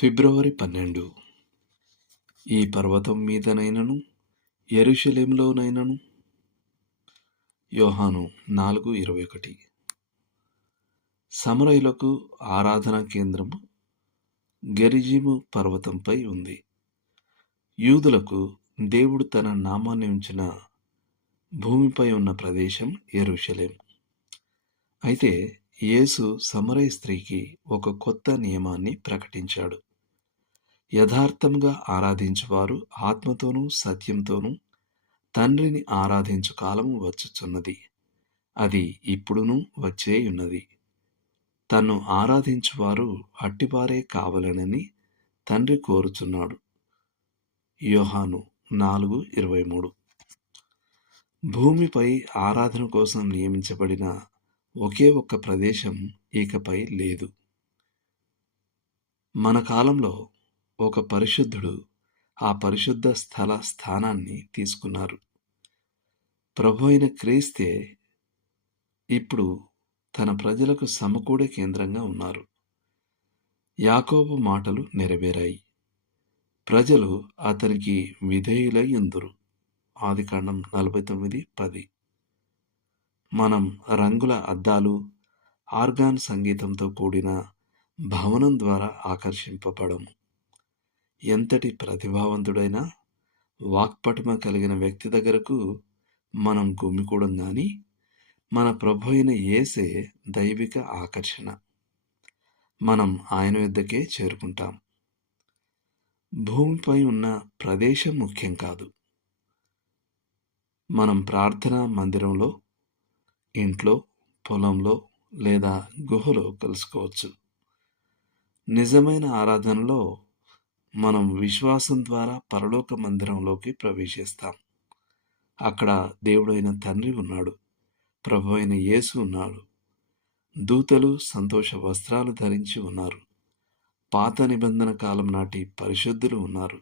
ఫిబ్రవరి 12. ఈ పర్వతం మీదనైనను యెరూషలేములోనైనను. యోహాను 4:21. సమరయులకు ఆరాధనా కేంద్రము గెరిజీము పర్వతంపై ఉంది. యూదులకు దేవుడు తన నామాన్ని ఉంచిన భూమిపై ఉన్న ప్రదేశం యెరూషలేం. అయితే యేసు సమరయ స్త్రీకి ఒక కొత్త నియమాన్ని ప్రకటించాడు. యథార్థంగా ఆరాధించువారు ఆత్మతోనూ సత్యంతోనూ తండ్రిని ఆరాధించు కాలము వచ్చుచున్నది, అది ఇప్పుడును వచ్చేయున్నది. తన్ను ఆరాధించువారు అట్టివారే కావలెనని తండ్రి కోరుచున్నాడు. యోహాను 4:23. భూమిపై ఆరాధన కోసం నియమించబడిన ఒకే ఒక్క ప్రదేశం ఇకపై లేదు. మన కాలంలో ఒక పరిశుద్ధుడు ఆ పరిశుద్ధ స్థల స్థానాన్ని తీసుకున్నారు. ప్రభు అయిన క్రీస్తే ఇప్పుడు తన ప్రజలకు సమకూడే కేంద్రంగా ఉన్నారు. యాకోబు మాటలు నెరవేరాయి. ప్రజలు అతనికి విధేయులై యుందురు. ఆదికాండం 49:10. మనం రంగుల అద్దాలు, ఆర్గాన్ సంగీతంతో కూడిన భవనం ద్వారా ఆకర్షింపబడము. ఎంతటి ప్రతిభావంతుడైనా వాక్పటిమ కలిగిన వ్యక్తి దగ్గరకు మనం గుమికూడం గాని, మన ప్రభు అయిన యేసే దైవిక ఆకర్షణ. మనం ఆయన యొద్దకే చేరుకుంటాం. భూమిపై ఉన్న ప్రదేశం ముఖ్యం కాదు. మనం ప్రార్థనా మందిరంలో, ఇంట్లో, పొలంలో లేదా గుహలో కలుసుకోవచ్చు. నిజమైన ఆరాధనలో మనం విశ్వాసం ద్వారా పరలోక మందిరంలోకి ప్రవేశిస్తాం. అక్కడ దేవుడైన తండ్రి ఉన్నాడు, ప్రభు అయిన యేసు ఉన్నాడు. దూతలు సంతోష వస్త్రాలు ధరించి ఉన్నారు. పాత నిబంధన కాలం నాటి పరిశుద్ధులు ఉన్నారు,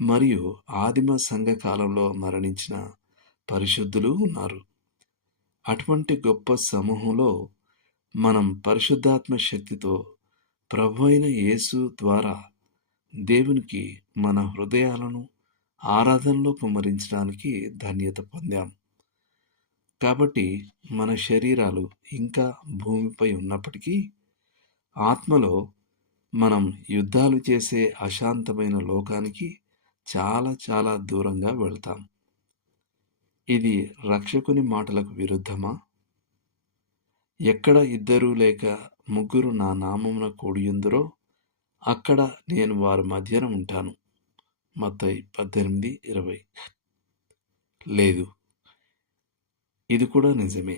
మరియు ఆదిమ సంఘ కాలంలో మరణించిన పరిశుద్ధులు ఉన్నారు. అటువంటి గొప్ప సమూహంలో మనం పరిశుద్ధాత్మ శక్తితో ప్రభు అయిన యేసు ద్వారా దేవునికి మన హృదయాలను ఆరాధనలో కుమ్మరించడానికి ధన్యత పొందాం. కాబట్టి మన శరీరాలు ఇంకా భూమిపై ఉన్నప్పటికీ ఆత్మలో మనం యుద్ధాలు చేసే అశాంతమైన లోకానికి చాలా చాలా దూరంగా వెళ్తాం. ఇది రక్షకుని మాటలకు విరుద్ధమా? ఎక్కడ 2 లేక 3 నా నామమున కూడియుందురో అక్కడ నేను వారి మధ్యన ఉంటాను. మత్తయి 18:20. లేదు, ఇది కూడా నిజమే.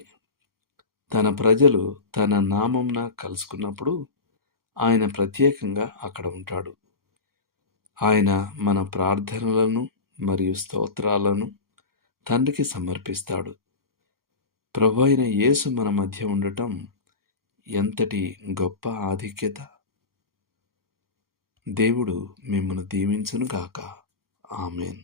తన ప్రజలు తన నామమున కలుసుకున్నప్పుడు ఆయన ప్రత్యేకంగా అక్కడ ఉంటాడు. ఆయన మన ప్రార్థనలను మరియు స్తోత్రాలను తండ్రికి సమర్పిస్తాడు. ప్రభు అయిన యేసు మన మధ్య ఉండటం ఎంతటి గొప్ప ఆధిక్యత! దేవుడు మిమ్మల్ని దీవించును గాక. ఆమేన్.